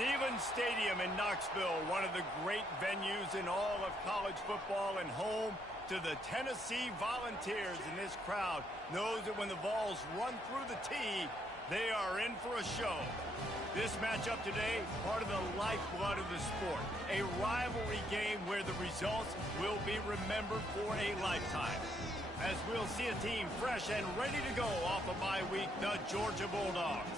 Neyland Stadium in Knoxville, one of the great venues in all of college football, and home to the Tennessee Volunteers. And this crowd knows that when the balls run through the tee, they are in for a show. This matchup today, part of the lifeblood of the sport. A rivalry game where the results will be remembered for a lifetime. As we'll see a team fresh and ready to go off of bye week, the Georgia Bulldogs,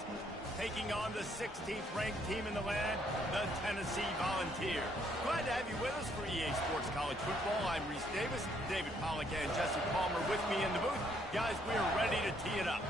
taking on the 16th ranked team in the land, the Tennessee Volunteers. Glad to have you with us for EA Sports College Football. I'm Reese Davis, David Pollack and Jesse Palmer with me in the booth. Guys, we are ready to tee it up.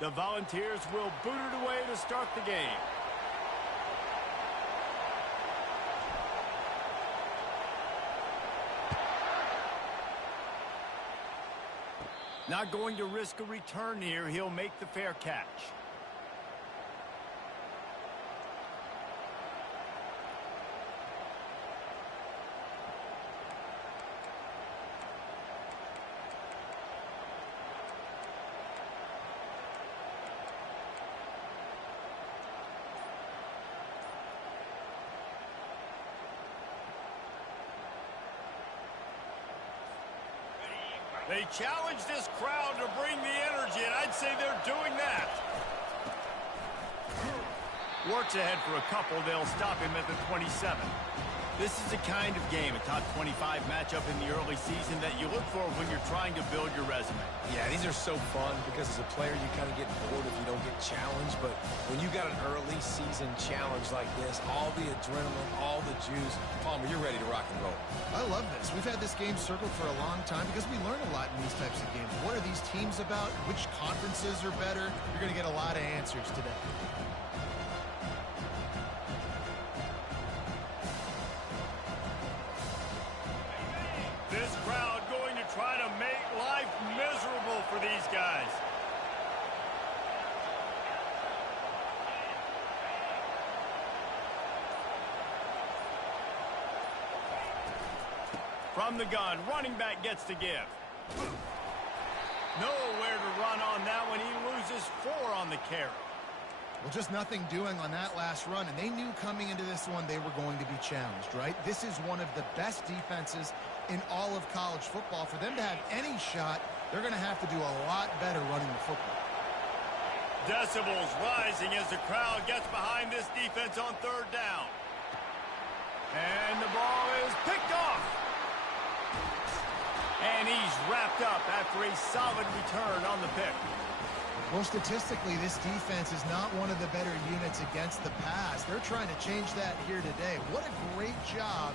The Volunteers will boot it away to start the game. Not going to risk a return here. He'll make the fair catch. They challenge this crowd to bring the energy, and I'd say they're doing that. Works ahead for a couple. They'll stop him at the 27. This is the kind of game, a top 25 matchup in the early season, that you look for when you're trying to build your resume. Yeah, these are so fun because as a player, you kind of get bored if you don't get challenged. But when you got an early season challenge like this, all the adrenaline, all the juice, Palmer, you're ready to rock and roll. I love this. We've had this game circled for a long time because we learn a lot in these types of games. What are these teams about? Which conferences are better? You're going to get a lot of answers today. This crowd going to try to make life miserable for these guys. From the gun, running back gets to give. Nowhere to run on that one. He loses 4 on the carry. Well, just nothing doing on that last run, and they knew coming into this one they were going to be challenged, right? This is one of the best defenses in all of college football. For them to have any shot, they're going to have to do a lot better running the football. Decibels rising as the crowd gets behind this defense on 3rd down. And the ball is picked off. And he's wrapped up after a solid return on the pick. Well, statistically, this defense is not one of the better units against the pass. They're trying to change that here today. What a great job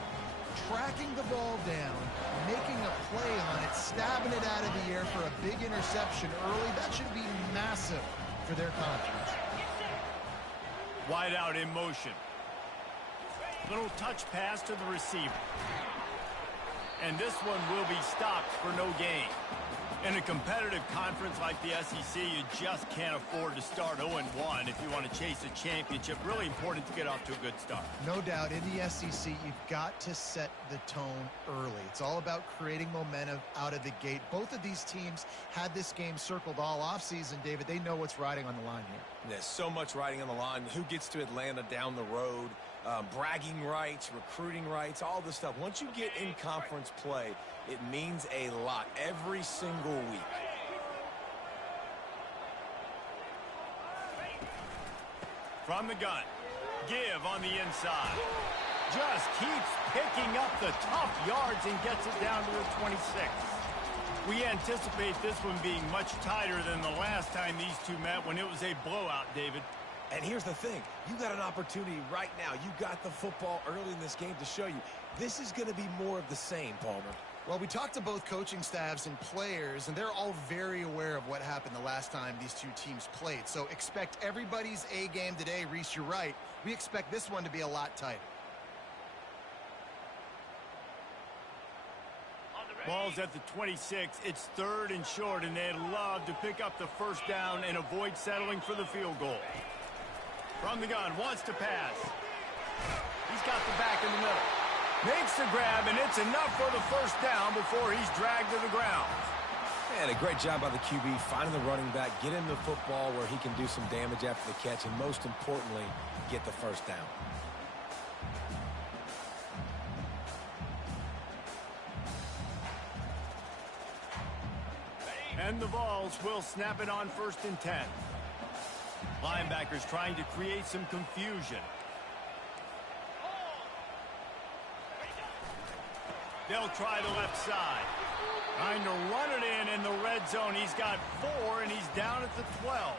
tracking the ball down, making a play on it, stabbing it out of the air for a big interception early. That should be massive for their confidence. Wide out in motion. Little touch pass to the receiver. And this one will be stopped for no gain. In a competitive conference like the SEC, you just can't afford to start 0-1 if you want to chase a championship. Really important to get off to a good start. No doubt, in the SEC, you've got to set the tone early. It's all about creating momentum out of the gate. Both of these teams had this game circled all offseason, David. They know what's riding on the line here. There's so much riding on the line. Who gets to Atlanta down the road? Bragging rights, recruiting rights, all this stuff. Once you get in conference play, it means a lot every single week. From the gun, give on the inside. Just keeps picking up the tough yards and gets it down to the 26. We anticipate this one being much tighter than the last time these two met when it was a blowout, David. And here's the thing. You got an opportunity right now. You got the football early in this game to show you. This is going to be more of the same, Palmer. Well, we talked to both coaching staffs and players, and they're all very aware of what happened the last time these two teams played. So expect everybody's A game today. Reese, you're right. We expect this one to be a lot tighter. Ball's at the 26. It's 3rd and short, and they'd love to pick up the first down and avoid settling for the field goal. From the gun, wants to pass. He's got the back in the middle. Makes the grab, and it's enough for the first down before he's dragged to the ground. And a great job by the QB finding the running back, get him the football where he can do some damage after the catch, and most importantly, get the first down. And the Vols will snap it on 1st and 10. Linebackers trying to create some confusion. They'll try the left side. Trying to run it in the red zone. He's got 4, and he's down at the 12.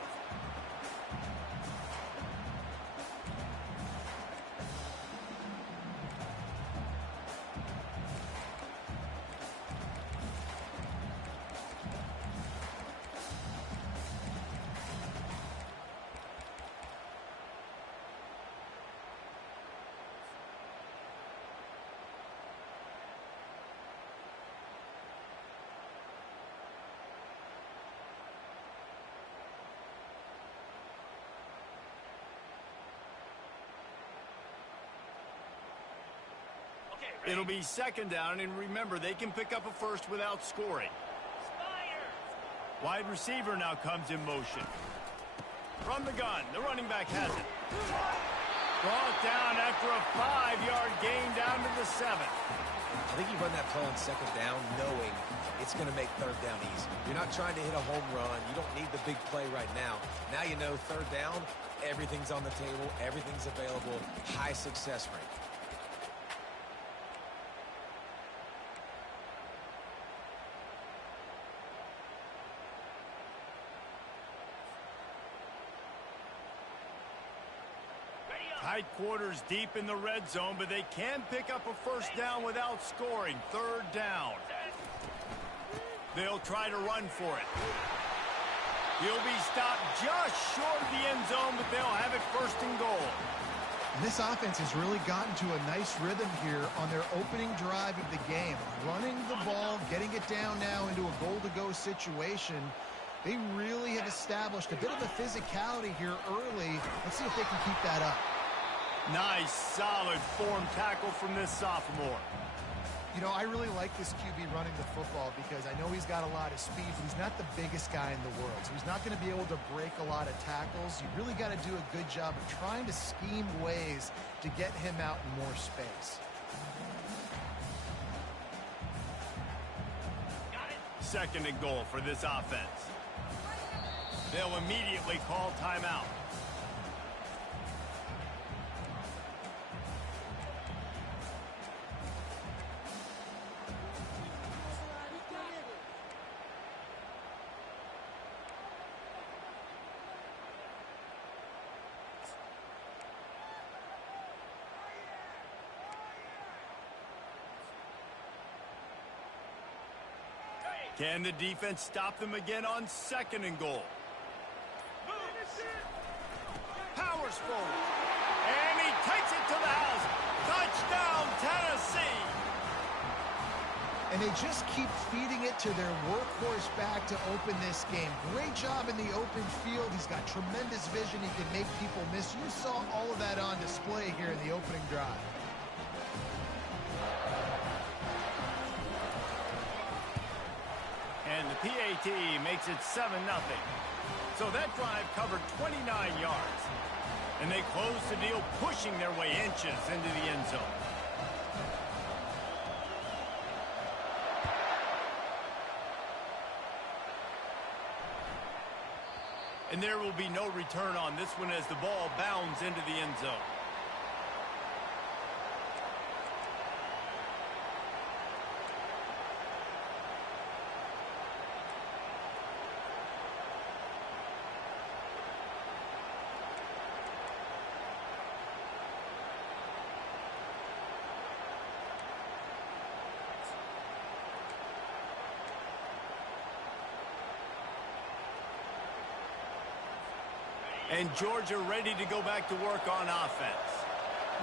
It'll be 2nd down, and remember, they can pick up a first without scoring. Wide receiver now comes in motion. From the gun, the running back has it. Brought down after a 5-yard gain down to the 7. I think you run that play on 2nd down knowing it's going to make 3rd down easy. You're not trying to hit a home run. You don't need the big play right now. Now you know 3rd down, everything's on the table, everything's available, high success rate. Tight quarters deep in the red zone, but they can pick up a first down without scoring. 3rd down. They'll try to run for it. He'll be stopped just short of the end zone, but they'll have it 1st and goal. And this offense has really gotten to a nice rhythm here on their opening drive of the game. Running the ball, getting it down now into a goal-to-go situation. They really have established a bit of a physicality here early. Let's see if they can keep that up. Nice, solid form tackle from this sophomore. You know, I really like this QB running the football because I know he's got a lot of speed, but he's not the biggest guy in the world. So he's not going to be able to break a lot of tackles. You really got to do a good job of trying to scheme ways to get him out in more space. 2nd and goal for this offense. They'll immediately call timeout. Can the defense stop them again on 2nd and goal? Powers forward. And he takes it to the house. Touchdown, Tennessee. And they just keep feeding it to their workhorse back to open this game. Great job in the open field. He's got tremendous vision. He can make people miss. You saw all of that on display here in the opening drive. And the PAT makes it 7-0. So that drive covered 29 yards. And they close the deal, pushing their way inches into the end zone. And there will be no return on this one as the ball bounds into the end zone. And Georgia ready to go back to work on offense.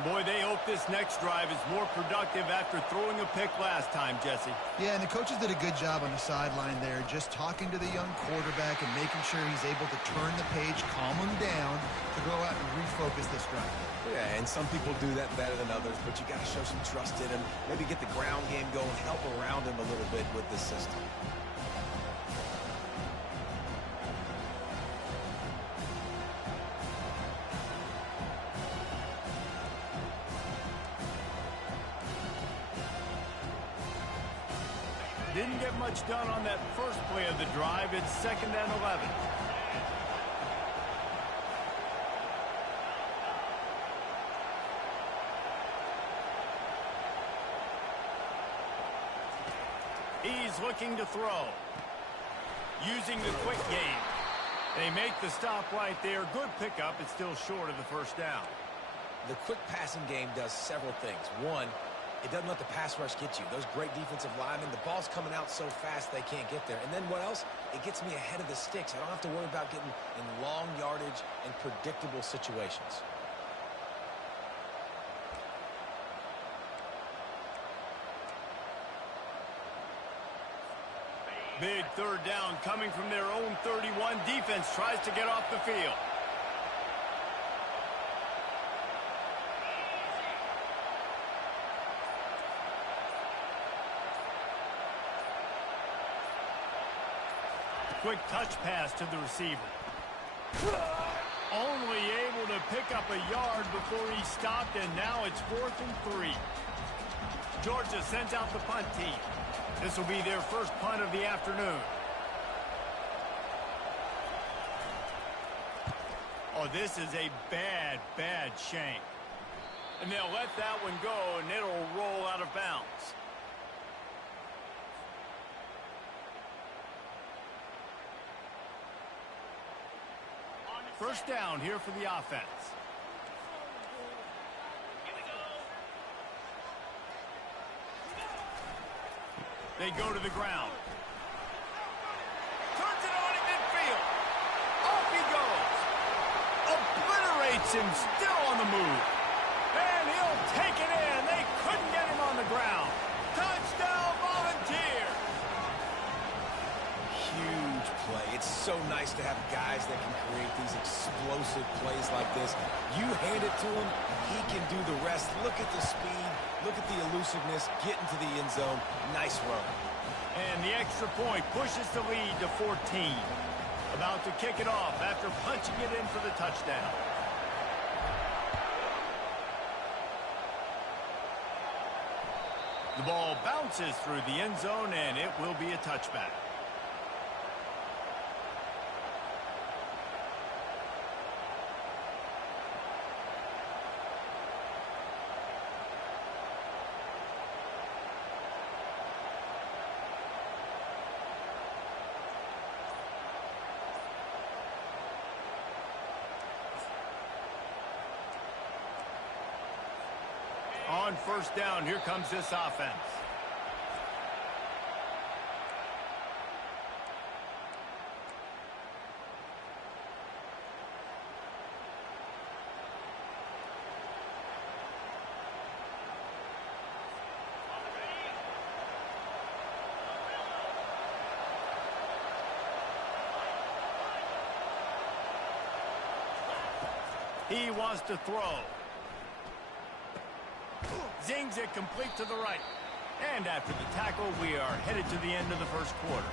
Boy, they hope this next drive is more productive after throwing a pick last time, Jesse. Yeah, and the coaches did a good job on the sideline there, just talking to the young quarterback and making sure he's able to turn the page, calm him down to go out and refocus this drive. Yeah, and some people do that better than others, but you got to show some trust in him, maybe get the ground game going, help around him a little bit with this system. Didn't get much done on that first play of the drive. It's 2nd and 11. He's looking to throw. Using the quick game. They make the stop right there. Good pickup. It's still short of the first down. The quick passing game does several things. One, it doesn't let the pass rush get you. Those great defensive linemen, the ball's coming out so fast they can't get there. And then what else? It gets me ahead of the sticks. I don't have to worry about getting in long yardage and predictable situations. Big 3rd down coming from their own 31. Defense tries to get off the field. Quick touch pass to the receiver. Only able to pick up a yard before he stopped, and now it's 4th and 3. Georgia sends out the punt team. This will be their first punt of the afternoon. Oh, this is a bad, bad shank. And they'll let that one go, and it'll roll out of bounds. First down here for the offense. They go to the ground. Turns it on in midfield. Off he goes. Obliterates him, still on the move. And he'll take it in. They couldn't get him on the ground. Touchdown, Volunteers. Huge play. It's so nice to have guys that can create these explosive plays like this. You hand it to him, he can do the rest. Look at the speed. Look at the elusiveness, get into the end zone. Nice run. And the extra point pushes the lead to 14. About to kick it off after punching it in for the touchdown. The ball bounces through the end zone, and it will be a touchback. On first down, here comes this offense. He wants to throw. Zings it complete to the right. And after the tackle, we are headed to the end of the first quarter.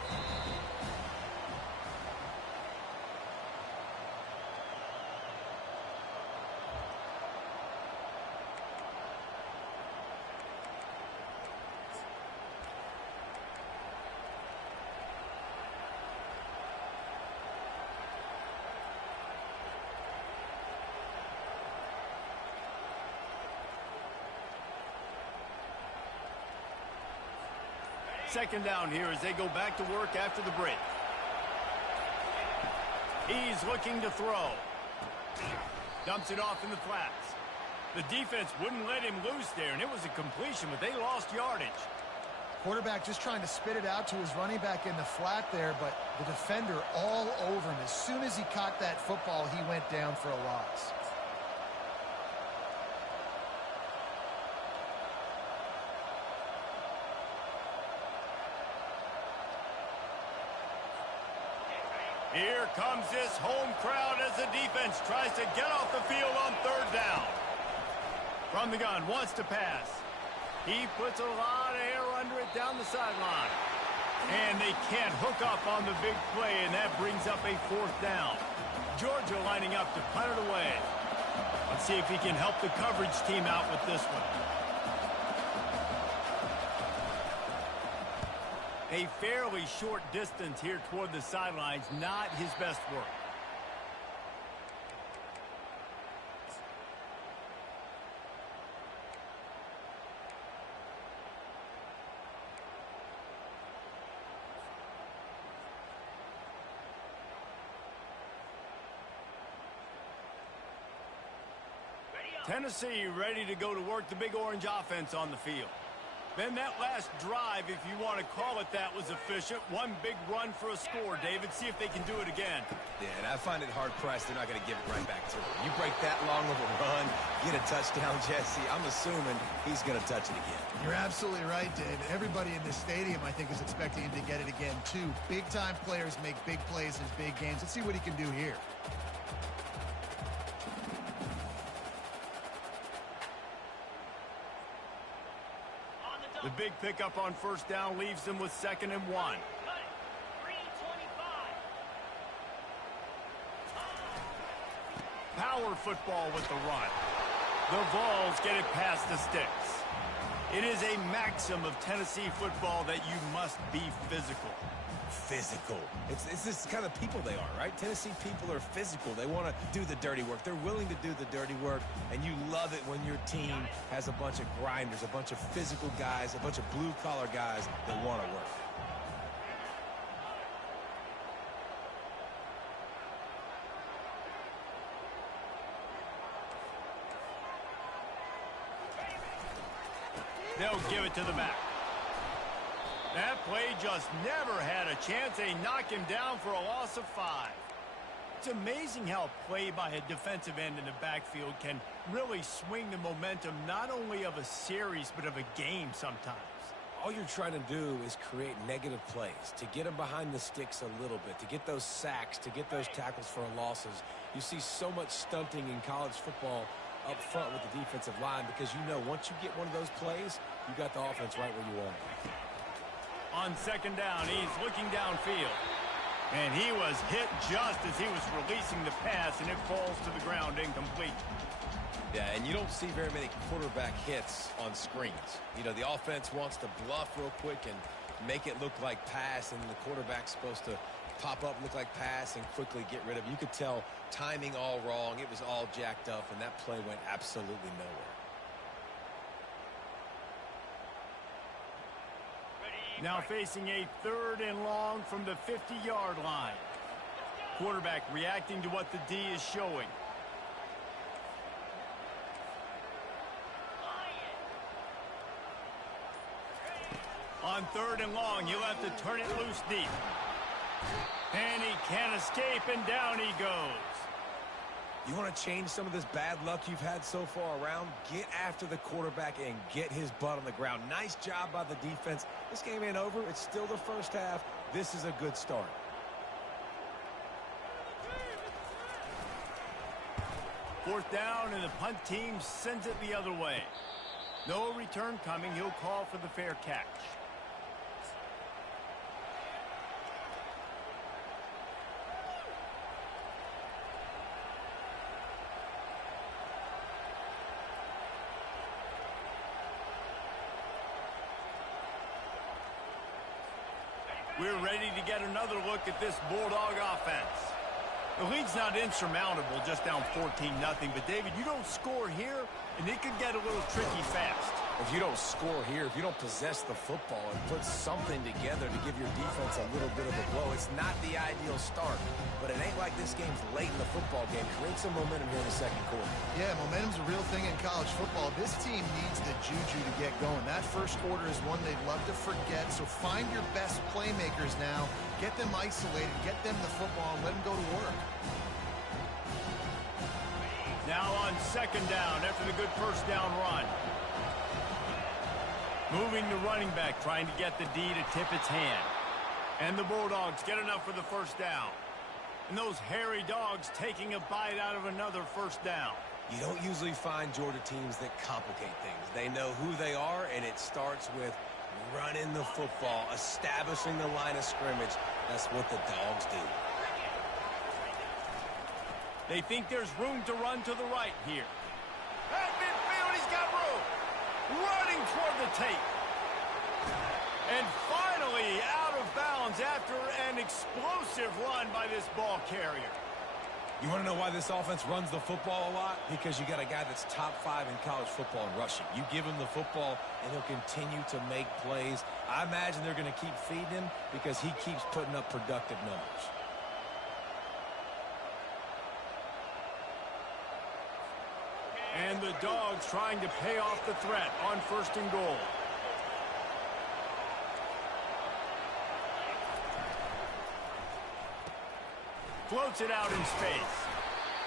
Second down here as they go back to work after the break. He's looking to throw. Dumps it off in the flats. The defense wouldn't let him loose there, and it was a completion, but they lost yardage. Quarterback just trying to spit it out to his running back in the flat there, but the defender all over him. As soon as he caught that football, he went down for a loss. Here comes this home crowd as the defense tries to get off the field on third down. From the gun, wants to pass. He puts a lot of air under it down the sideline. And they can't hook up on the big play, and that brings up a fourth down. Georgia lining up to punt it away. Let's see if he can help the coverage team out with this one. A fairly short distance here toward the sidelines, not his best work. Tennessee ready to go to work the Big Orange offense on the field. Then that last drive, if you want to call it that, was efficient. One big run for a score, David. See if they can do it again. Yeah, and I find it hard-pressed they're not going to give it right back to him. You break that long of a run, get a touchdown, Jesse, I'm assuming he's going to touch it again. You're absolutely right, David. Everybody in this stadium, I think, is expecting him to get it again, too. Big-time players make big plays in big games. Let's see what he can do here. The big pickup on first down leaves them with 2nd and 1. Power football with the run. The Vols get it past the sticks. It is a maxim of Tennessee football that you must be physical. Physical. It's this kind of people they are, right? Tennessee people are physical. They want to do the dirty work. They're willing to do the dirty work, and you love it when your team has a bunch of grinders, a bunch of physical guys, a bunch of blue-collar guys that want to work. They'll give it to the back. That play just never had a chance. They knock him down for a loss of 5. It's amazing how play by a defensive end in the backfield can really swing the momentum not only of a series but of a game sometimes. All you're trying to do is create negative plays, to get them behind the sticks a little bit, to get those sacks, to get those tackles for losses. You see so much stunting in college football up front with the defensive line because you know once you get one of those plays, you got the offense right where you want it. On 2nd down, he's looking downfield. And he was hit just as he was releasing the pass, and it falls to the ground incomplete. Yeah, and you don't see very many quarterback hits on screens. You know, the offense wants to bluff real quick and make it look like pass, and the quarterback's supposed to pop up, look like pass, and quickly get rid of it. You could tell timing all wrong. It was all jacked up, and that play went absolutely nowhere. Now facing a 3rd and long from the 50-yard line. Quarterback reacting to what the D is showing. On 3rd and long, he'll have to turn it loose deep. And he can't escape, and down he goes. You want to change some of this bad luck you've had so far around? Get after the quarterback and get his butt on the ground. Nice job by the defense. This game ain't over. It's still the first half. This is a good start. Fourth down, and the punt team sends it the other way. No return coming. He'll call for the fair catch. We're ready to get another look at this Bulldog offense. The lead's not insurmountable, just down 14-0. But, David, you don't score here, and it could get a little tricky fast. If you don't score here, if you don't possess the football and put something together to give your defense a little bit of a blow, it's not the ideal start. But it ain't like this game's late in the football game. Create some momentum here in the 2nd quarter. Yeah, momentum's a real thing in college football. This team needs the juju to get going. That first quarter is one they'd love to forget. So find your best playmakers now. Get them isolated. Get them the football and let them go to work. Now on 2nd down after the good first down run. Moving the running back, trying to get the D to tip its hand. And the Bulldogs get enough for the first down. And those hairy dogs taking a bite out of another first down. You don't usually find Georgia teams that complicate things. They know who they are, and it starts with running the football, establishing the line of scrimmage. That's what the dogs do. They think there's room to run to the right here. At midfield, he's got room. Running toward the tape. And finally out of bounds after an explosive run by this ball carrier. You want to know why this offense runs the football a lot? Because you got a guy that's top 5 in college football in rushing. You give him the football, and he'll continue to make plays. I imagine they're going to keep feeding him because he keeps putting up productive numbers. And the Dogs trying to pay off the threat on 1st and goal. Floats it out in space.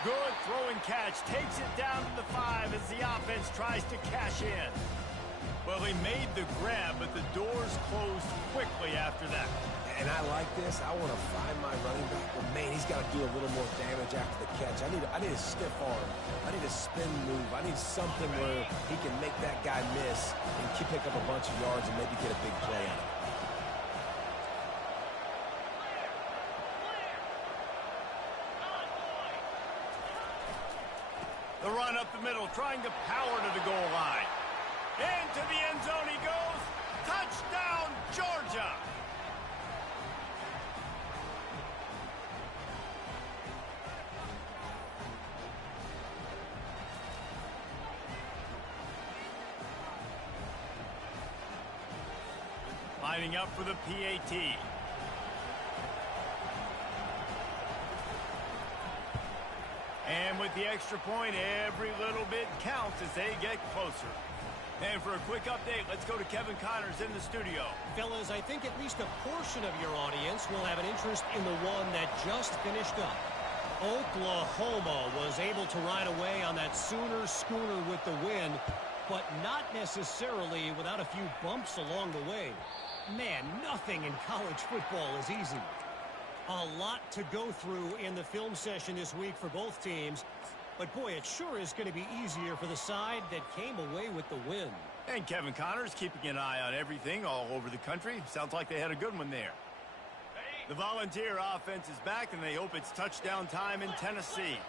Good throw and catch. Takes it down to the 5 as the offense tries to cash in. Well, he made the grab, but the doors closed quickly after that. And I like this. I want to find my running back, but man, he's got to do a little more damage after the catch. I need a stiff arm. I need a spin move. I need something where he can make that guy miss and pick up a bunch of yards and maybe get a big play out of it. The run up the middle, trying to power to the goal line. Into the end zone he goes. Touchdown, Georgia! Lining up for the PAT. And with the extra point, every little bit counts as they get closer. And for a quick update, let's go to Kevin Connors in the studio. Fellas, I think at least a portion of your audience will have an interest in the one that just finished up. Oklahoma was able to ride away on that Sooner schooner with the win, but not necessarily without a few bumps along the way. Man, nothing in college football is easy. A lot to go through in the film session this week for both teams. But, boy, it sure is going to be easier for the side that came away with the win. And Kevin Connors keeping an eye on everything all over the country. Sounds like they had a good one there. The Volunteer offense is back, and they hope it's touchdown time in Tennessee.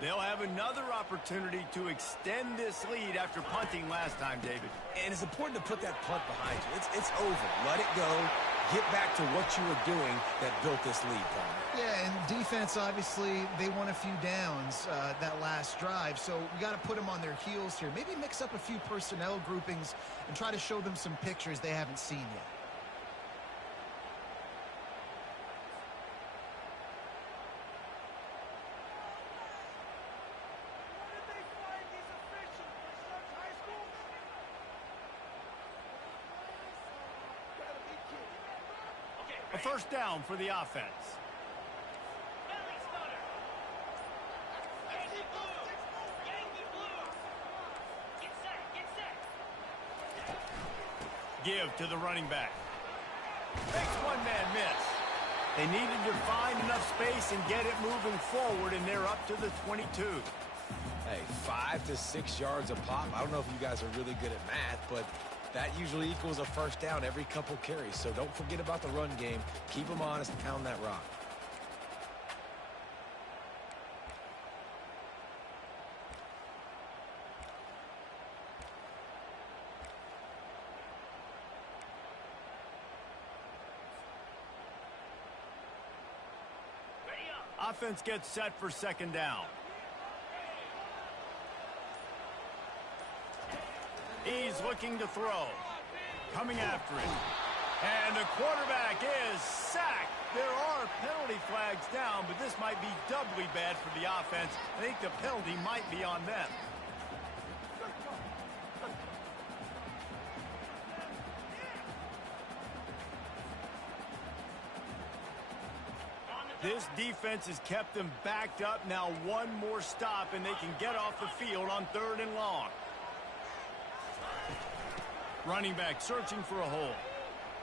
They'll have another opportunity to extend this lead after punting last time, David. And it's important to put that punt behind you. It's over. Let it go. Get back to what you were doing that built this lead, Palmer. Yeah, and defense, obviously, they won a few downs that last drive, so we got to put them on their heels here. Maybe mix up a few personnel groupings and try to show them some pictures they haven't seen yet. A first down for the offense. Give to the running back. Makes one man miss. They needed to find enough space and get it moving forward, and they're up to the 22. Hey, 5 to 6 yards a pop. I don't know if you guys are really good at math, but that usually equals a first down every couple carries. So don't forget about the run game. Keep them honest, pound that rock. Offense gets set for second down. He's looking to throw. Coming after it. And the quarterback is sacked. There are penalty flags down, but this might be doubly bad for the offense. I think the penalty might be on them. This defense has kept them backed up. Now one more stop, and they can get off the field on 3rd and long. Running back searching for a hole.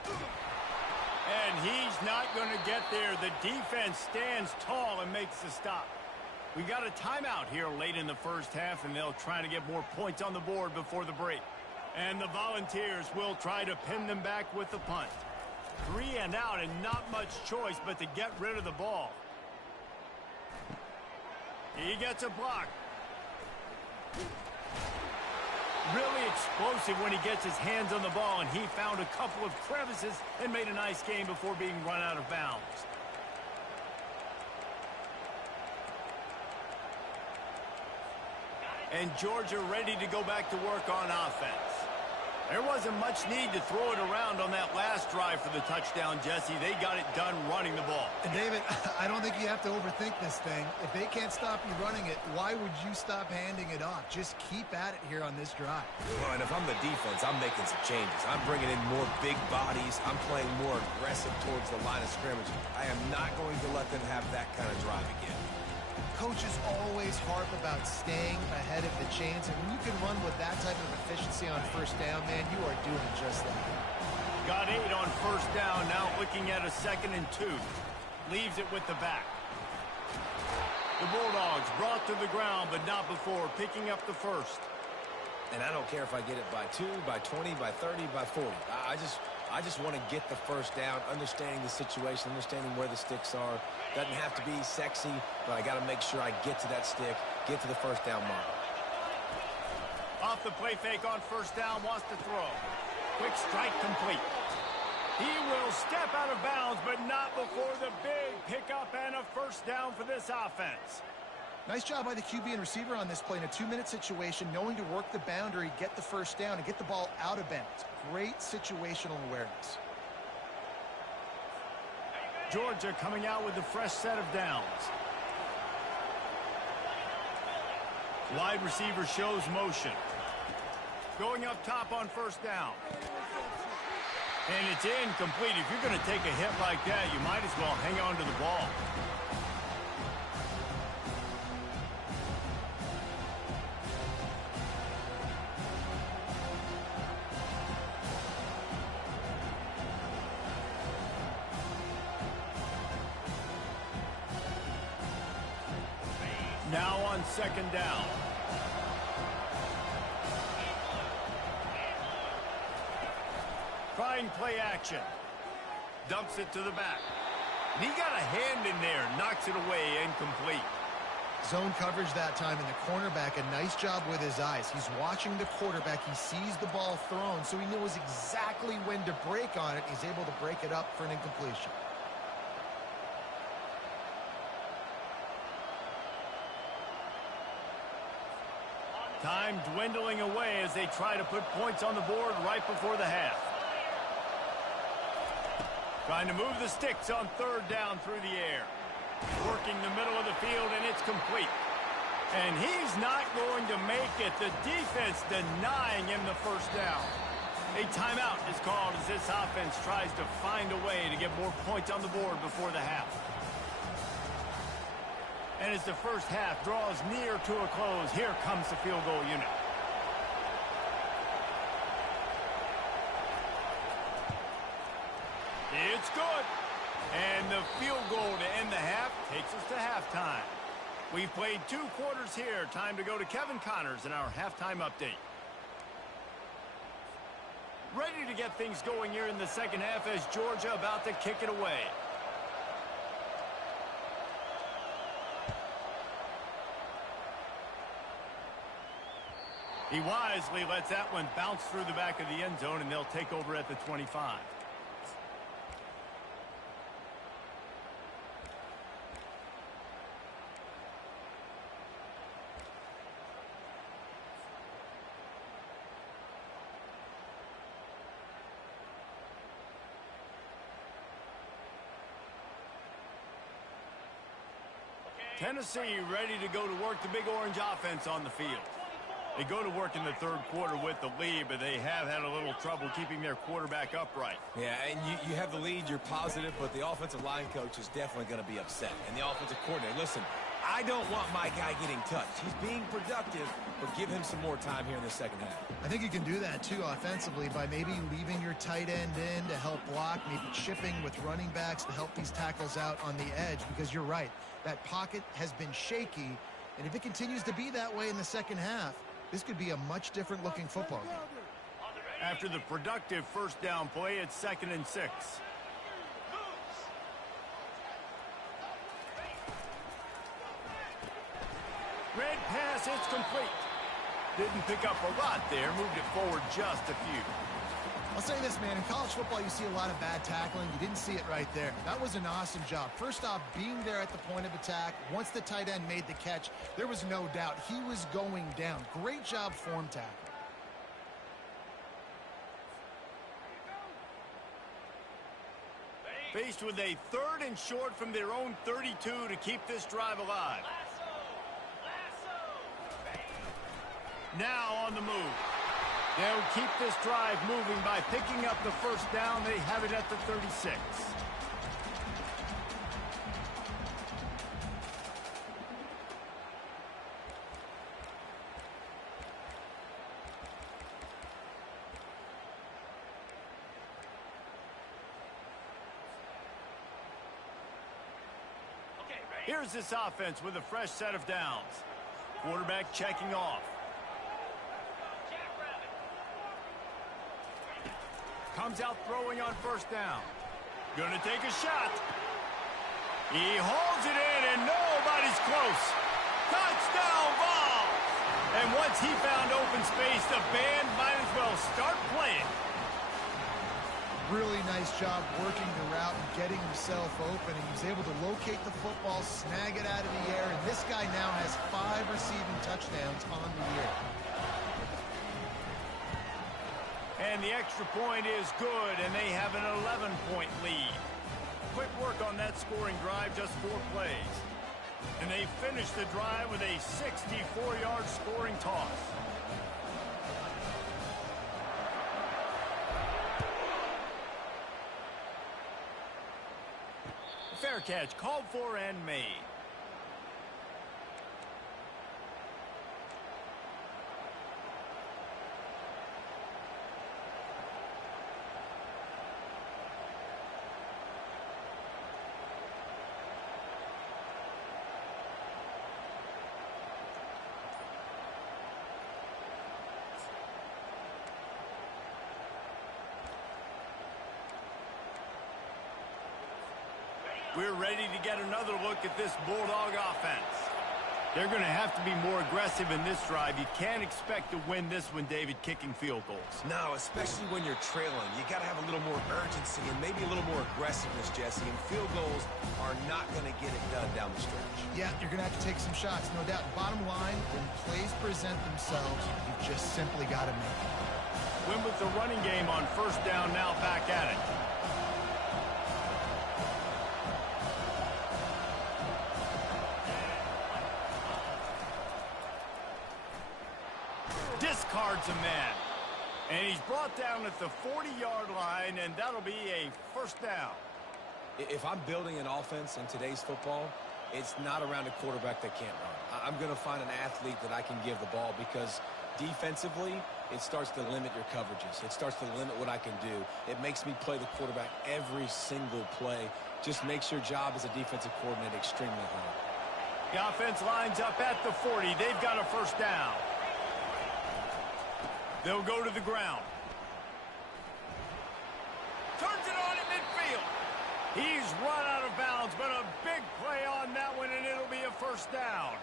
And he's not going to get there. The defense stands tall and makes the stop. We got a timeout here late in the first half, and they'll try to get more points on the board before the break. And the Volunteers will try to pin them back with the punt. 3 and out, and not much choice but to get rid of the ball. He gets a block. Really explosive when he gets his hands on the ball, and he found a couple of crevices and made a nice game before being run out of bounds. And Georgia ready to go back to work on offense. There wasn't much need to throw it around on that last drive for the touchdown, Jesse. They got it done running the ball. And David, I don't think you have to overthink this thing. If they can't stop you running it, why would you stop handing it off? Just keep at it here on this drive. Well, and if I'm the defense, I'm making some changes. I'm bringing in more big bodies. I'm playing more aggressive towards the line of scrimmage. I am not going to let them have that kind of drive again. Coaches always harp about staying ahead of the chains, and when you can run with that type of efficiency on first down, man, you are doing just that. Got 8 on first down, now looking at a 2nd and 2. Leaves it with the back. The Bulldogs brought to the ground, but not before picking up the first. And I don't care if I get it by 2, by 20, by 30, by 40. I just want to get the first down, understanding the situation, understanding where the sticks are. Doesn't have to be sexy, but I got to make sure I get to that stick, get to the first down mark. Off the play fake on first down, wants to throw. Quick strike complete. He will step out of bounds, but not before the big pickup and a first down for this offense. Nice job by the QB and receiver on this play in a 2-minute situation, knowing to work the boundary, get the first down, and get the ball out of bounds. Great situational awareness. Georgia coming out with a fresh set of downs. Wide receiver shows motion. Going up top on first down. And it's incomplete. If you're going to take a hit like that, you might as well hang on to the ball. Now on second down. Trying play action. Dumps it to the back. And he got a hand in there. Knocks it away, incomplete. Zone coverage that time, and the cornerback, a nice job with his eyes. He's watching the quarterback. He sees the ball thrown, so he knows exactly when to break on it. He's able to break it up for an incompletion. Time dwindling away as they try to put points on the board right before the half. Trying to move the sticks on third down through the air. Working the middle of the field, and it's complete. And he's not going to make it. The defense denying him the first down. A timeout is called as this offense tries to find a way to get more points on the board before the half. And as the first half draws near to a close, here comes the field goal unit. It's good. And the field goal to end the half takes us to halftime. We've played 2 quarters here. Time to go to Kevin Connors in our halftime update. Ready to get things going here in the second half as Georgia about to kick it away. He wisely lets that one bounce through the back of the end zone, and they'll take over at the 25. Tennessee ready to go to work the Big Orange offense on the field. They go to work in the third quarter with the lead, but they have had a little trouble keeping their quarterback upright. Yeah, and you have the lead, you're positive, but the offensive line coach is definitely going to be upset. And the offensive coordinator, listen, I don't want my guy getting touched. He's being productive, but give him some more time here in the second half. I think you can do that, too, offensively, by maybe leaving your tight end in to help block, maybe chipping with running backs to help these tackles out on the edge, because you're right. That pocket has been shaky, and if it continues to be that way in the second half, this could be a much different-looking football game. After the productive first down play, it's 2nd and 6. Red pass, it's complete. Didn't pick up a lot there, moved it forward just a few. I'll say this, man, in college football you see a lot of bad tackling. You didn't see it right there. That was an awesome job. First off, being there at the point of attack. Once the tight end made the catch, there was no doubt he was going down. Great job form tackle. Faced with a 3rd and short from their own 32 to keep this drive alive. Now on the move. They'll keep this drive moving by picking up the first down. They have it at the 36. Here's this offense with a fresh set of downs. Quarterback checking off. Comes out throwing on first down. Gonna take a shot. He hauls it in and nobody's close. Touchdown ball. And once he found open space, the band might as well start playing. Really nice job working the route and getting himself open. And he was able to locate the football, snag it out of the air, and this guy now has 5 receiving touchdowns on the year. And the extra point is good, and they have an 11-point lead. Quick work on that scoring drive, just 4 plays. And they finish the drive with a 64-yard scoring toss. Fair catch, called for and made. We're ready to get another look at this Bulldog offense. They're going to have to be more aggressive in this drive. You can't expect to win this one, David, kicking field goals. No, especially when you're trailing. You got to have a little more urgency and maybe a little more aggressiveness, Jesse. And field goals are not going to get it done down the stretch. Yeah, you're going to have to take some shots, no doubt. Bottom line, when plays present themselves, you just simply got to make it. Win with the running game on first down, now back at it. Discards a man. And he's brought down at the 40-yard line, and that'll be a first down. If I'm building an offense in today's football, it's not around a quarterback that can't run. I'm going to find an athlete that I can give the ball because defensively, it starts to limit your coverages. It starts to limit what I can do. It makes me play the quarterback every single play. Just makes your job as a defensive coordinator extremely hard. The offense lines up at the 40. They've got a first down. They'll go to the ground. Turns it on at midfield. He's run out of bounds, but a big play on that one, and it'll be a first down.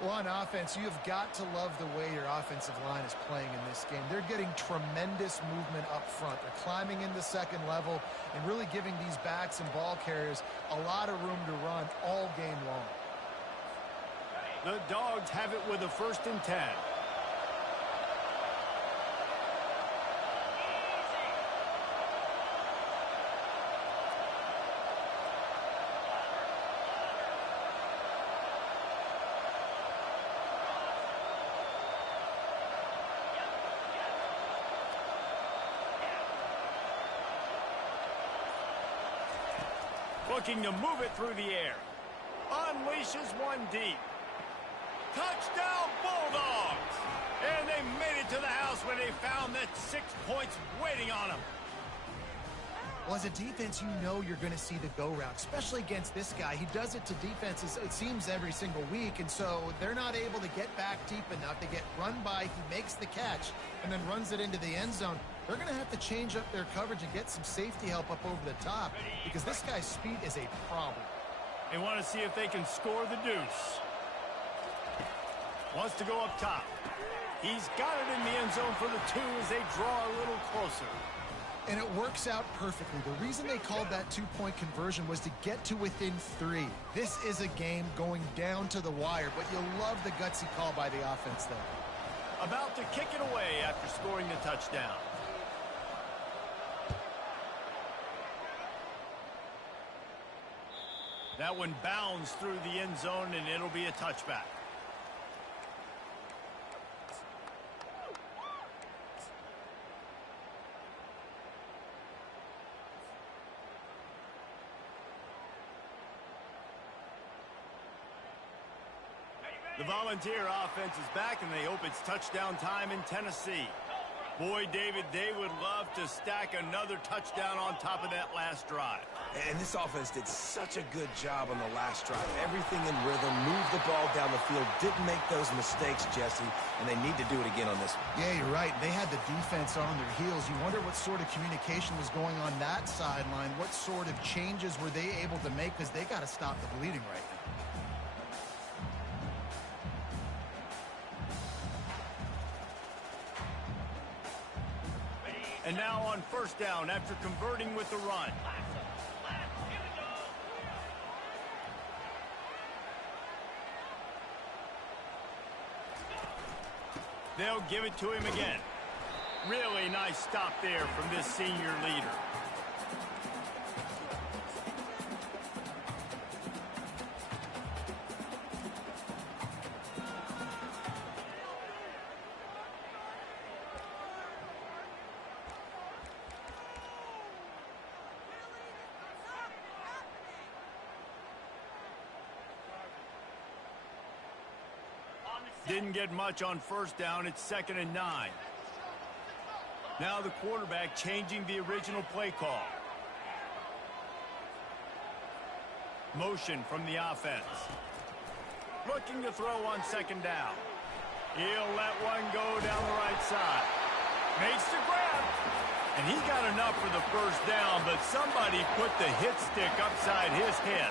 Well, on offense, you've got to love the way your offensive line is playing in this game. They're getting tremendous movement up front. They're climbing into second level and really giving these backs and ball carriers a lot of room to run all game long. The Dogs have it with a 1st and 10. Looking to move it through the air. Unleashes one deep. Touchdown, Bulldogs! And they made it to the house where they found that 6 points waiting on them. Well, as a defense, you know you're going to see the go route, especially against this guy. He does it to defenses, it seems, every single week, and so they're not able to get back deep enough. They get run by, he makes the catch, and then runs it into the end zone. They're going to have to change up their coverage and get some safety help up over the top because this guy's speed is a problem. They want to see if they can score the deuce. Wants to go up top. He's got it in the end zone for the 2 as they draw a little closer. And it works out perfectly. The reason they called that 2-point conversion was to get to within 3. This is a game going down to the wire, but you'll love the gutsy call by the offense there. About to kick it away after scoring the touchdown. That one bounds through the end zone, and it'll be a touchback. The Volunteer offense is back, and they hope it's touchdown time in Tennessee. Boy, David, they would love to stack another touchdown on top of that last drive. And this offense did such a good job on the last drive. Everything in rhythm, moved the ball down the field, didn't make those mistakes, Jesse, and they need to do it again on this one. Yeah, you're right. They had the defense on their heels. You wonder what sort of communication was going on that sideline. What sort of changes were they able to make because they got to stop the bleeding right now. And now on first down after converting with the run. They'll give it to him again. Really nice stop there from this senior leader. Didn't get much on first down. It's 2nd and 9. Now the quarterback changing the original play call. Motion from the offense. Looking to throw on 2nd down. He'll let one go down the right side. Makes the grab. And he got enough for the first down, but somebody put the hit stick upside his head.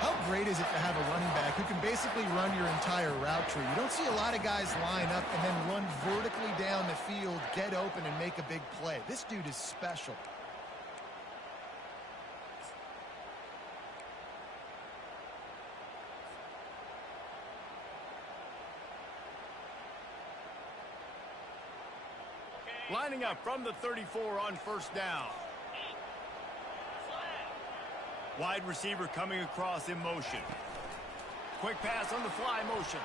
How great is it to have a running back who can basically run your entire route tree? You don't see a lot of guys line up and then run vertically down the field, get open, and make a big play. This dude is special. Lining up from the 34 on first down. Wide receiver coming across in motion. Quick pass on the fly motion.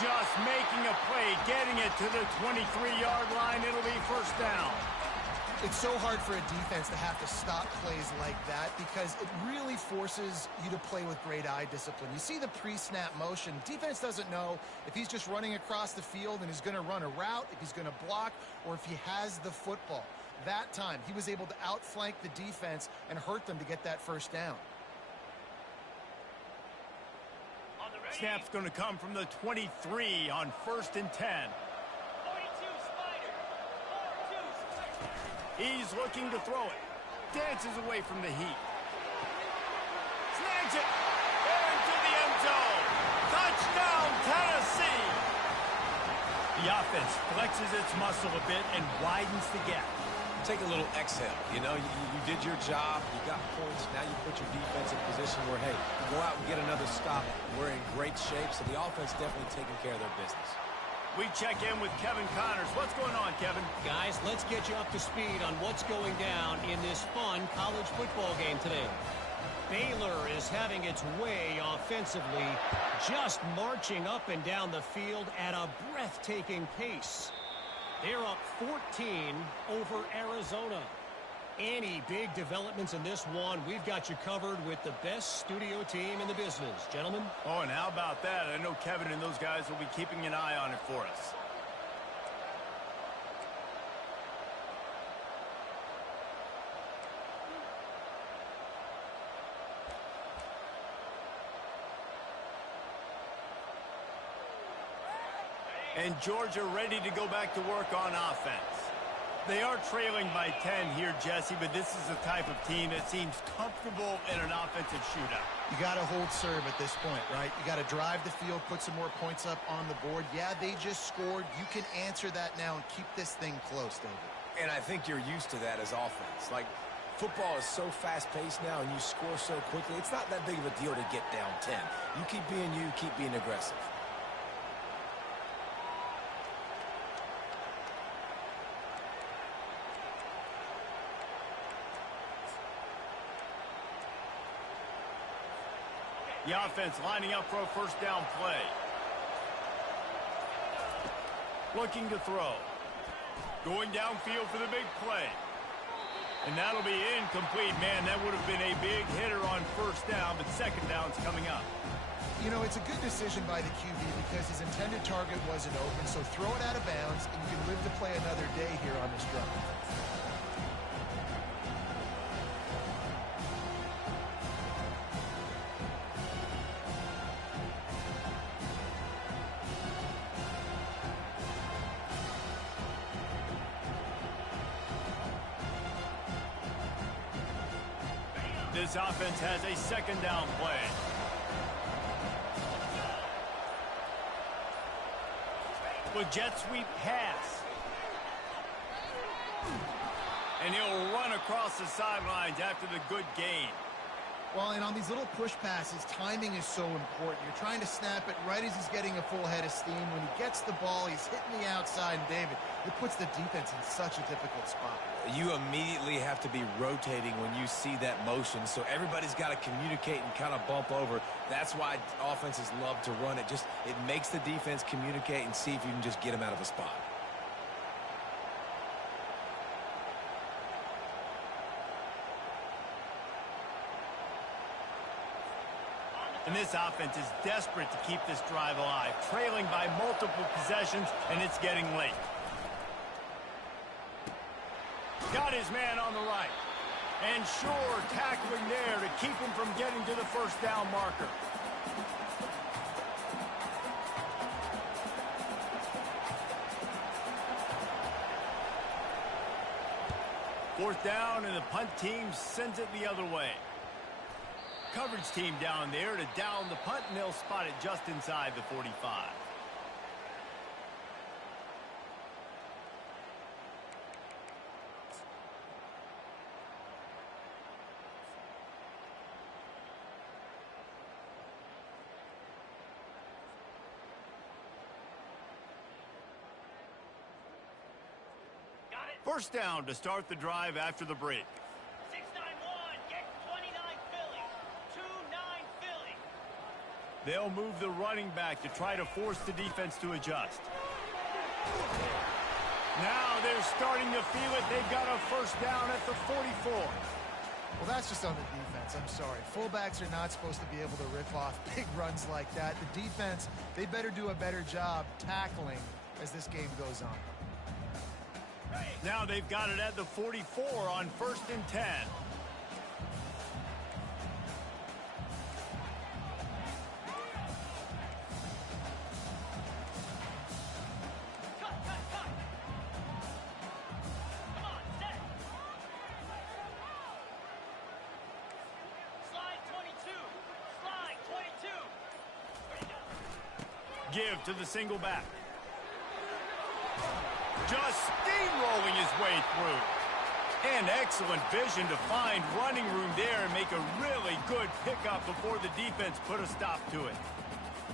Just making a play, getting it to the 23-yard line. It'll be first down. It's so hard for a defense to have to stop plays like that because it really forces you to play with great eye discipline. You see the pre-snap motion. Defense doesn't know if he's just running across the field and is going to run a route, if he's going to block, or if he has the football. That time, he was able to outflank the defense and hurt them to get that first down. Snap's going to come from the 23 on 1st and 10. He's looking to throw it. Dances away from the heat. Snags it. Into the end zone. Touchdown, Tennessee. The offense flexes its muscle a bit and widens the gap. Take a little exhale. You know, you did your job. You got points. Now you put your defense in a position where, hey, go out and get another stop. We're in great shape, so the offense definitely taking care of their business. We check in with Kevin Connors. What's going on, Kevin? Guys, let's get you up to speed on what's going down in this fun college football game today. Baylor is having its way offensively, just marching up and down the field at a breathtaking pace. They're up 14 over Arizona. Any big developments in this one, we've got you covered with the best studio team in the business. Gentlemen? Oh, and how about that? I know Kevin and those guys will be keeping an eye on it for us. And Georgia ready to go back to work on offense. They are trailing by 10 here, Jesse, but this is the type of team that seems comfortable in an offensive shootout. You got to hold serve at this point, right? You got to drive the field, put some more points up on the board. Yeah, they just scored. You can answer that now and keep this thing close, David. And I think you're used to that as offense. Like, football is so fast-paced now and you score so quickly, it's not that big of a deal to get down 10. You keep being you, keep being aggressive. The offense lining up for a first down play. Looking to throw. Going downfield for the big play. And that'll be incomplete. Man, that would have been a big hitter on first down, but second down's coming up. You know, it's a good decision by the QB because his intended target wasn't open, so throw it out of bounds, and you can live to play another day here on this drive. This offense has a second down play. With jet sweep pass. And he'll run across the sidelines after the good gain. Well, and on these little push passes, timing is so important. You're trying to snap it right as he's getting a full head of steam. When he gets the ball, he's hitting the outside, and David, it puts the defense in such a difficult spot. You immediately have to be rotating when you see that motion, so everybody's got to communicate and kind of bump over. That's why offenses love to run it. It makes the defense communicate and see if you can just get them out of a spot. And this offense is desperate to keep this drive alive, trailing by multiple possessions, and it's getting late. Got his man on the right. And sure, tackling there to keep him from getting to the first down marker. Fourth down, and the punt team sends it the other way. Coverage team down there to down the punt, and they'll spot it just inside the 45. First down to start the drive after the break. 6-9-1, get 29 Philly, 2-9 Philly. They'll move the running back to try to force the defense to adjust. Now they're starting to feel it. They've got a first down at the 44. Well, that's just on the defense. I'm sorry. Fullbacks are not supposed to be able to rip off big runs like that. The defense, they better do a better job tackling as this game goes on. Now they've got it at the 44 on 1st and 10. Come on, set. Slide 22. Slide 22. Give to the single back. Just steamrolling his way through. And excellent vision to find running room there and make a really good pickup before the defense put a stop to it.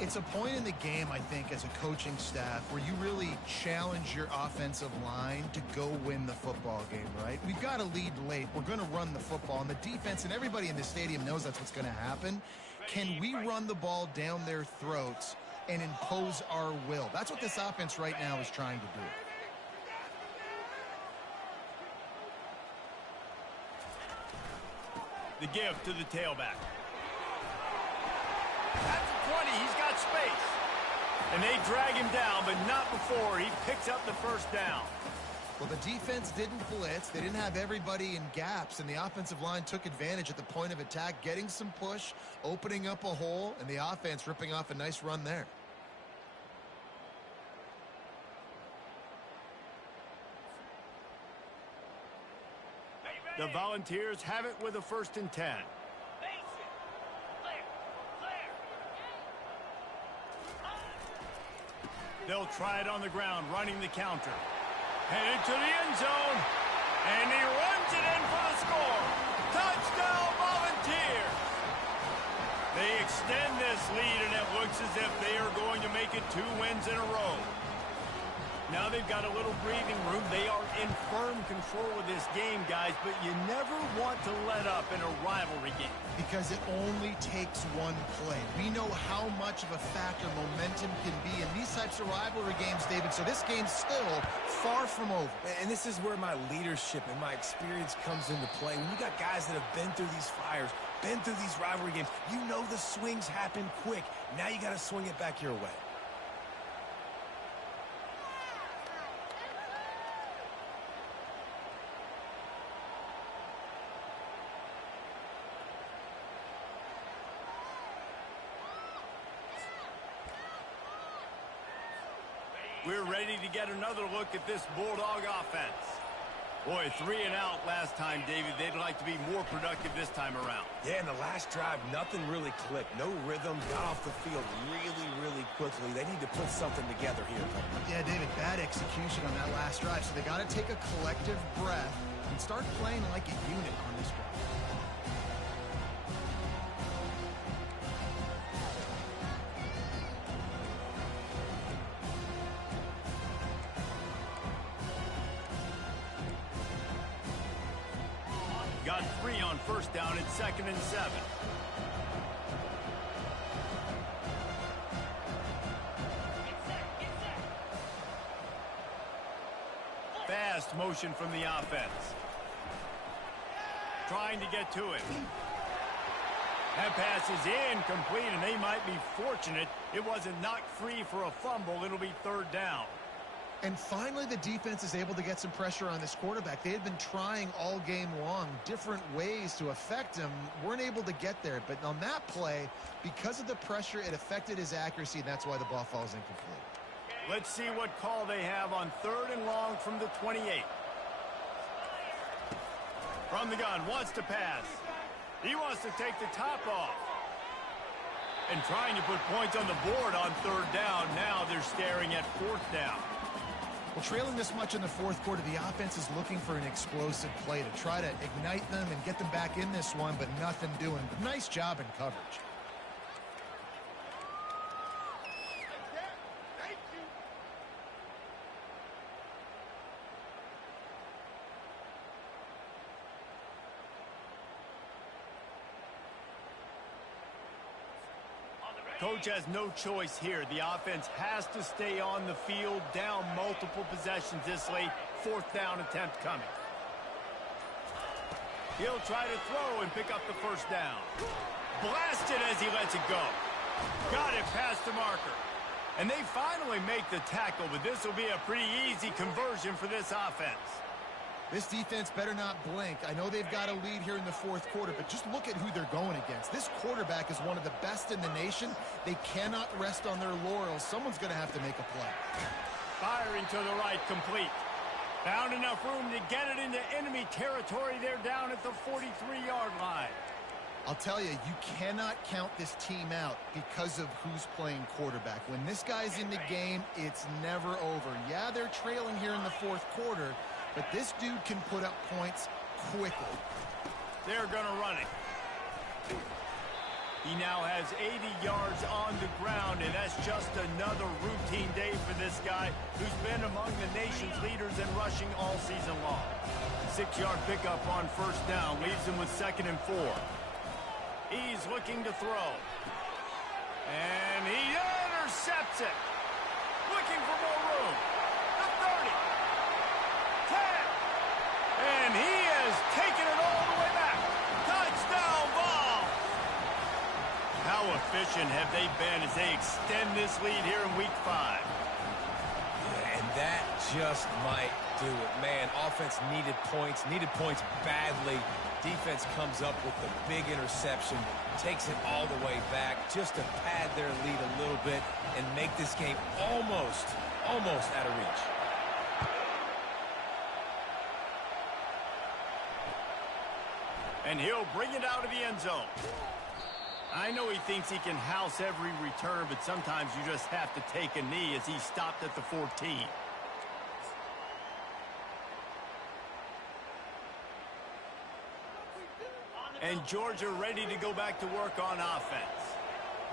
It's a point in the game, I think, as a coaching staff where you really challenge your offensive line to go win the football game, right? We've got to lead late. We're going to run the football. And the defense and everybody in the stadium knows that's what's going to happen. Can we run the ball down their throats and impose our will? That's what this offense right now is trying to do. The give to the tailback. At the 20, he's got space. And they drag him down, but not before he picks up the first down. Well, the defense didn't blitz. They didn't have everybody in gaps, and the offensive line took advantage at the point of attack, getting some push, opening up a hole, and the offense ripping off a nice run there. The Volunteers have it with a 1st and 10. They'll try it on the ground, running the counter. Headed to the end zone, and he runs it in for the score. Touchdown, Volunteers! They extend this lead, and it looks as if they are going to make it 2 wins in a row. Now they've got a little breathing room. They are in firm control of this game, guys, but you never want to let up in a rivalry game. Because it only takes one play. We know how much of a factor momentum can be in these types of rivalry games, David, so this game's still far from over. And this is where my leadership and my experience comes into play. When you got guys that have been through these fires, been through these rivalry games, you know the swings happen quick. Now you got to swing it back your way. We're ready to get another look at this Bulldog offense. Boy, 3 and out last time, David. They'd like to be more productive this time around. Yeah, in the last drive, nothing really clicked. No rhythm, got off the field really quickly. They need to put something together here. Yeah, David, bad execution on that last drive, so they got to take a collective breath and start playing like a unit on this drive. Got 3 on 1st down at 2nd and 7. Fast motion from the offense. Trying to get to it. That pass is incomplete, and they might be fortunate it wasn't knocked free for a fumble. It'll be 3rd down. And finally, the defense is able to get some pressure on this quarterback. They had been trying all game long different ways to affect him. Weren't able to get there. But on that play, because of the pressure, it affected his accuracy, and that's why the ball falls incomplete. Let's see what call they have on 3rd and long from the 28. From the gun, wants to pass. He wants to take the top off. And trying to put points on the board on 3rd down. Now they're staring at 4th down. Well, trailing this much in the 4th quarter, the offense is looking for an explosive play to try to ignite them and get them back in this one, but nothing doing. Nice job in coverage. Coach has no choice here. The offense has to stay on the field, down multiple possessions this late. 4th down attempt coming. He'll try to throw and pick up the 1st down. Blasted as he lets it go. Got it past the marker. And they finally make the tackle, but this will be a pretty easy conversion for this offense. This defense better not blink. I know they've got a lead here in the 4th quarter, but just look at who they're going against. This quarterback is one of the best in the nation. They cannot rest on their laurels. Someone's going to have to make a play. Firing to the right, complete. Found enough room to get it into enemy territory. They're down at the 43-yard line. I'll tell you, you cannot count this team out because of who's playing quarterback. When this guy's in the game, it's never over. Yeah, they're trailing here in the 4th quarter, but this dude can put up points quickly. They're going to run it. He now has 80 yards on the ground, and that's just another routine day for this guy who's been among the nation's leaders in rushing all season long. 6-yard pickup on 1st down leaves him with 2nd and 4. He's looking to throw. And he intercepts it. Looking for more room. The 30. 10. And he has taken it all the way back. Touchdown, efficient have they been as they extend this lead here in Week 5? Yeah, and that just might do it. Man, offense needed points badly. Defense comes up with the big interception, takes it all the way back just to pad their lead a little bit and make this game almost out of reach. And he'll bring it out of the end zone. I know he thinks he can house every return, but sometimes you just have to take a knee as he stopped at the 14. And Georgia ready to go back to work on offense.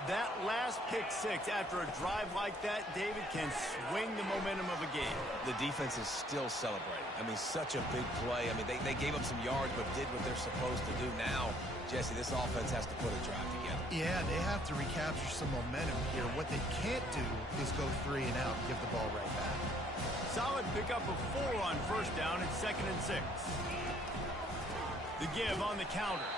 That last pick six after a drive like that, David, can swing the momentum of a game. The defense is still celebrating. I mean, such a big play. I mean, they gave up some yards but did what they're supposed to do. Now, Jesse, this offense has to put a drive together. Yeah, they have to recapture some momentum here. What they can't do is go 3 and out and give the ball right back. Solid pickup of 4 on first down and 2nd and 6. The give on the counter.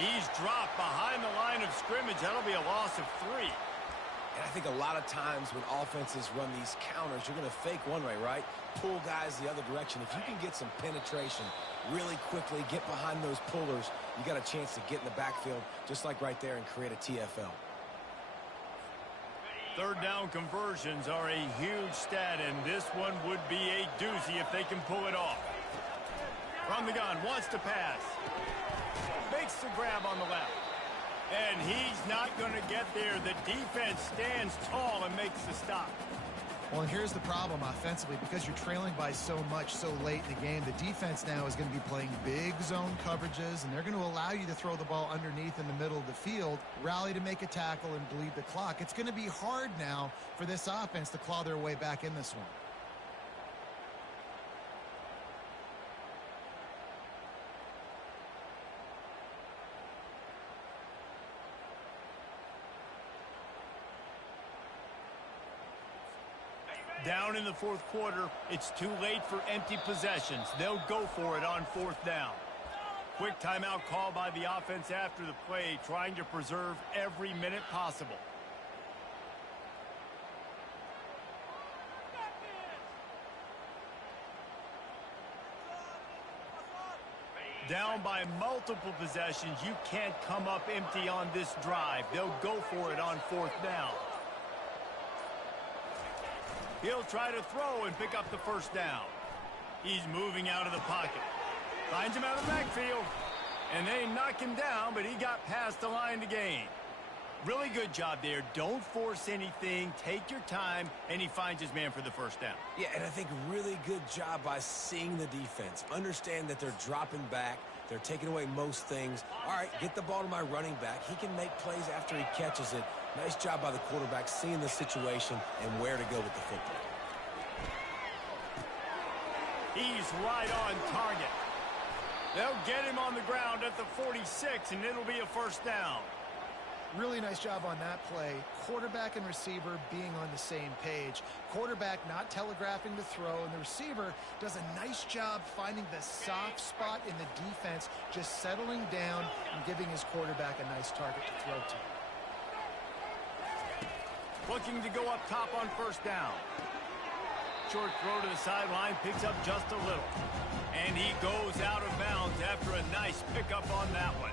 He's dropped behind the line of scrimmage. That'll be a loss of 3. And I think a lot of times when offenses run these counters, you're going to fake one way, right? Pull guys the other direction. If you can get some penetration really quickly, get behind those pullers, you got a chance to get in the backfield, just like right there, and create a TFL. Third down conversions are a huge stat, and this one would be a doozy if they can pull it off. From the gun, wants to pass. Makes the grab on the left. And he's not going to get there. The defense stands tall and makes the stop. Well, and here's the problem offensively. Because you're trailing by so much so late in the game, the defense now is going to be playing big zone coverages, and they're going to allow you to throw the ball underneath in the middle of the field, rally to make a tackle, and bleed the clock. It's going to be hard now for this offense to claw their way back in this one. Down in the fourth quarter, it's too late for empty possessions. They'll go for it on 4th down. Quick timeout call by the offense after the play, trying to preserve every minute possible. Down by multiple possessions, you can't come up empty on this drive. They'll go for it on 4th down. He'll try to throw and pick up the first down. He's moving out of the pocket. Finds him out of the backfield. And they knock him down, but he got past the line to gain. Really good job there. Don't force anything. Take your time, and he finds his man for the first down. Yeah, and I think really good job by seeing the defense. Understand that they're dropping back. They're taking away most things. All right, get the ball to my running back. He can make plays after he catches it. Nice job by the quarterback seeing the situation and where to go with the football. He's right on target. They'll get him on the ground at the 46, and it'll be a first down. Really nice job on that play. Quarterback and receiver being on the same page. Quarterback not telegraphing the throw, and the receiver does a nice job finding the soft spot in the defense, just settling down and giving his quarterback a nice target to throw to. Looking to go up top on first down. Short throw to the sideline, picks up just a little. And he goes out of bounds after a nice pickup on that one.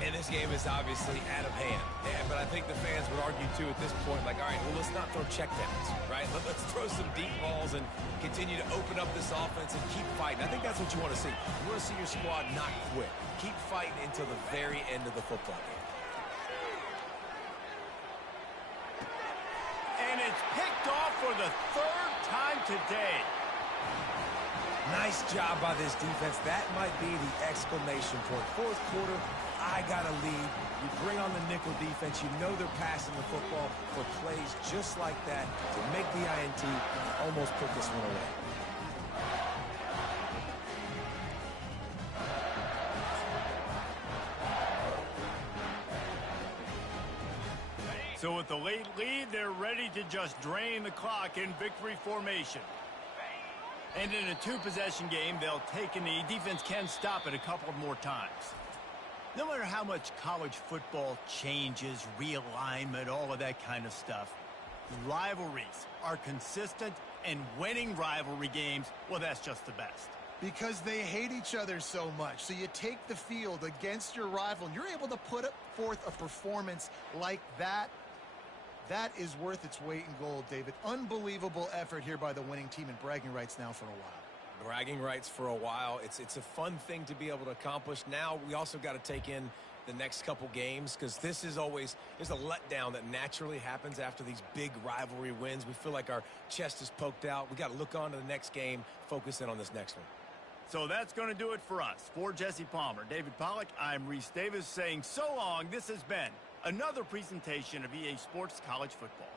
And this game is obviously out of hand. Yeah, but I think the fans would argue, too, at this point, like, all right, well, let's not throw checkdowns, right? Let's throw some deep balls and continue to open up this offense and keep fighting. I think that's what you want to see. You want to see your squad not quit. Keep fighting until the very end of the football game. And it's picked off for the 3rd time today. Nice job by this defense. That might be the exclamation point. Fourth quarter, I got a lead. You bring on the nickel defense. You know they're passing the football for plays just like that to make the INT almost put this one away. So with the late lead, they're ready to just drain the clock in victory formation. And in a 2-possession game, they'll take a knee. Defense can stop it a couple more times. No matter how much college football changes, realignment, all of that kind of stuff, rivalries are consistent, and winning rivalry games, well, that's just the best. Because they hate each other so much. So you take the field against your rival, and you're able to put forth a performance like that. That is worth its weight in gold, David. Unbelievable effort here by the winning team, and bragging rights now for a while. Bragging rights for a while. It's a fun thing to be able to accomplish. Now we also got to take in the next couple games, because this is always, there's a letdown that naturally happens after these big rivalry wins. We feel like our chest is poked out. We got to look on to the next game, focus in on this next one. So that's going to do it for us. For Jesse Palmer, David Pollack, I'm Reese Davis saying so long. This has been another presentation of EA Sports College Football.